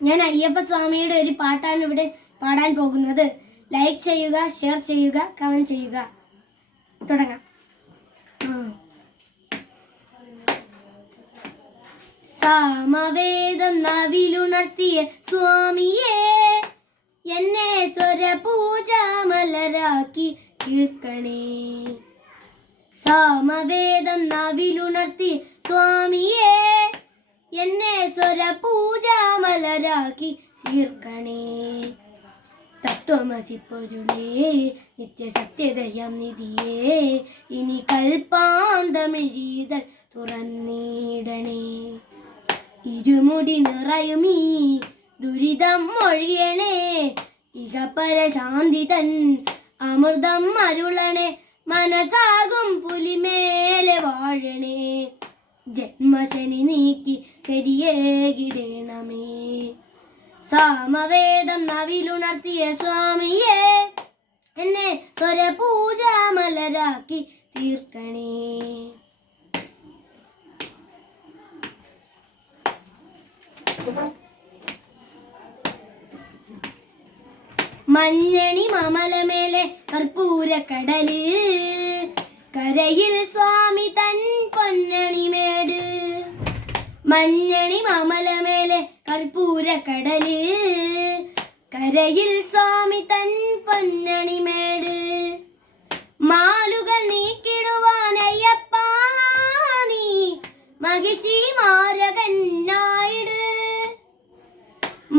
ഞാൻ അയ്യപ്പ സ്വാമിയുടെ ഒരു പാട്ടാണ് ഇവിടെ പാടാൻ പോകുന്നത്. ലൈക്ക് ചെയ്യുക ഷെയർ ചെയ്യുക കമന്റ് ചെയ്യുക. തുടങ്ങാം. സാമവേദം നവിലുണർത്തിയ സ്വാമിയെ എന്നെ സ്വര പൂജാമലരാക്കി തീർക്കണേ സാമവേദം നവിലുണർത്തി സ്വാമിയെ എന്നെ സ്വര പൂജാമലരാക്കി തീർക്കണേ. തത്വമസി പൊരുളേ നിത്യസത്യതയം നിധിയേ ഇനി കൽപ്പാന്തമിഴീതൾ തുറന്നിടണേ. ഇരുമുടി നിറയുമീ ദുരിതം മൊഴിയണേ ഇക പരശാന്തി തൻ അമൃതം അരുളണേ. മനസാകും പുലിമേലെ വാഴണേ. ജന്മശനി നീക്കി ശരിയേകിടണമേ സാമവേദം നവിലുണർത്തിയ സ്വാമിയെ എന്നെ സ്വരപൂജാമലരാക്കി തീർക്കണേ. മഞ്ഞണി മമലമേലെ കർപ്പൂര കടൽ കരയിൽ സ്വാമി തൻ പൊന്നണിമേട് മഞ്ഞണി മാമലമേലെ കർപ്പൂര കടൽ. കരയിൽ സ്വാമി തൻ പൊന്നണിമേട് മാലുകൾ നീക്കിടുവാനയ്യപ്പാ നീ മഹിഷി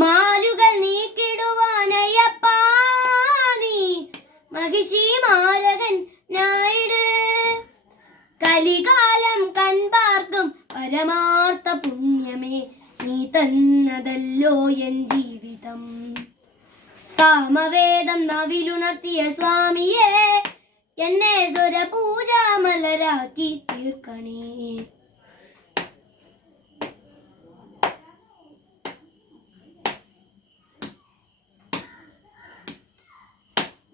മാലുകൾ നീക്കിടുവാനയ്യപ്പാ നീ മഹിഷി മാരകൻ നായിട്. കലികാലം കൺപാർക്കും പരമാർത്ഥ പുണ്യമേ നീ തന്നതല്ലോ എൻ ജീവിതം. സാമവേദം നവിലുണർത്തിയ സ്വാമിയെ എന്നെ സ്വര പൂജാമലരാക്കി തീർക്കണേ.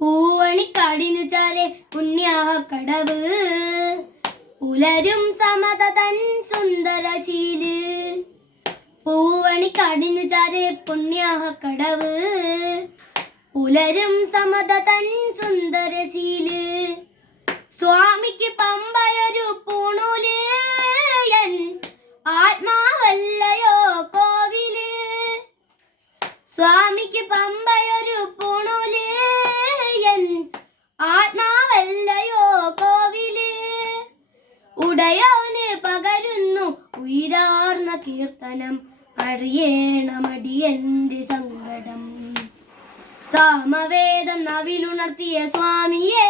പൂവണിക്കാടിനു ചാരെ പുണ്യാഹ കടവ്. പുലരും സമത തൻ സുന്ദരശീൽ കടിഞ്ഞു ചാരെ പുണ്യാഹ കടവ്. പുലരും സമത തൻ സുന്ദരശീൽ. സ്വാമിക്ക് പമ്പയൊരു പൂണൂൽ എൻ ആത്മാവല്ലയോ കോവിൽ. സ്വാമിക്ക് പമ്പയൊരു പൂണൂൽ എൻ ആത്മാവല്ലയോ ഉടയോന് പകരുന്നു. ഉയരാർന്ന കീർത്തനം അറിയണമടിയന്റെ സങ്കടം. സാമവേദം നവിലുണർത്തിയ സ്വാമിയെ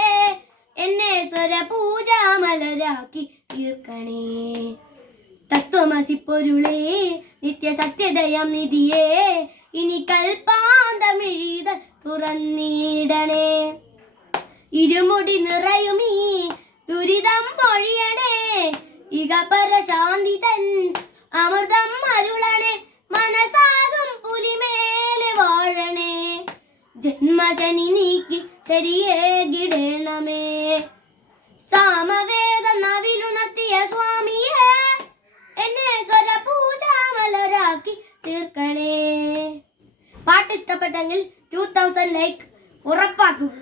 എന്നെ സ്വര പൂജാമലരാക്കി തീർക്കണേ. തത്വമസി പൊരുളേ നിത്യസത്യദയം നിധിയേ ഇനി കൽപ്പാന്തമിഴിത തുറന്നിടണേ. ഇരുമുടി നിറയുമീ ദുരിതം ഒഴിയണേ ഇക പരശാന്തി തൻ അമൃതം അരുളണേ മനസാകും പുലിമേലെ വാഴണേ. ജന്മശനി നീക്കി ശരിയേകിടണമേ സാമവേദം നവിലുണർത്തിയ സ്വാമിയെ എന്നെ സ്വര പൂജാമലരാക്കി തീർക്കണേ. പാട്ട് ഇഷ്ടപ്പെട്ടെങ്കിൽ ടു തൗസൻഡ് ലൈക്ക് ഉറപ്പാക്കുക.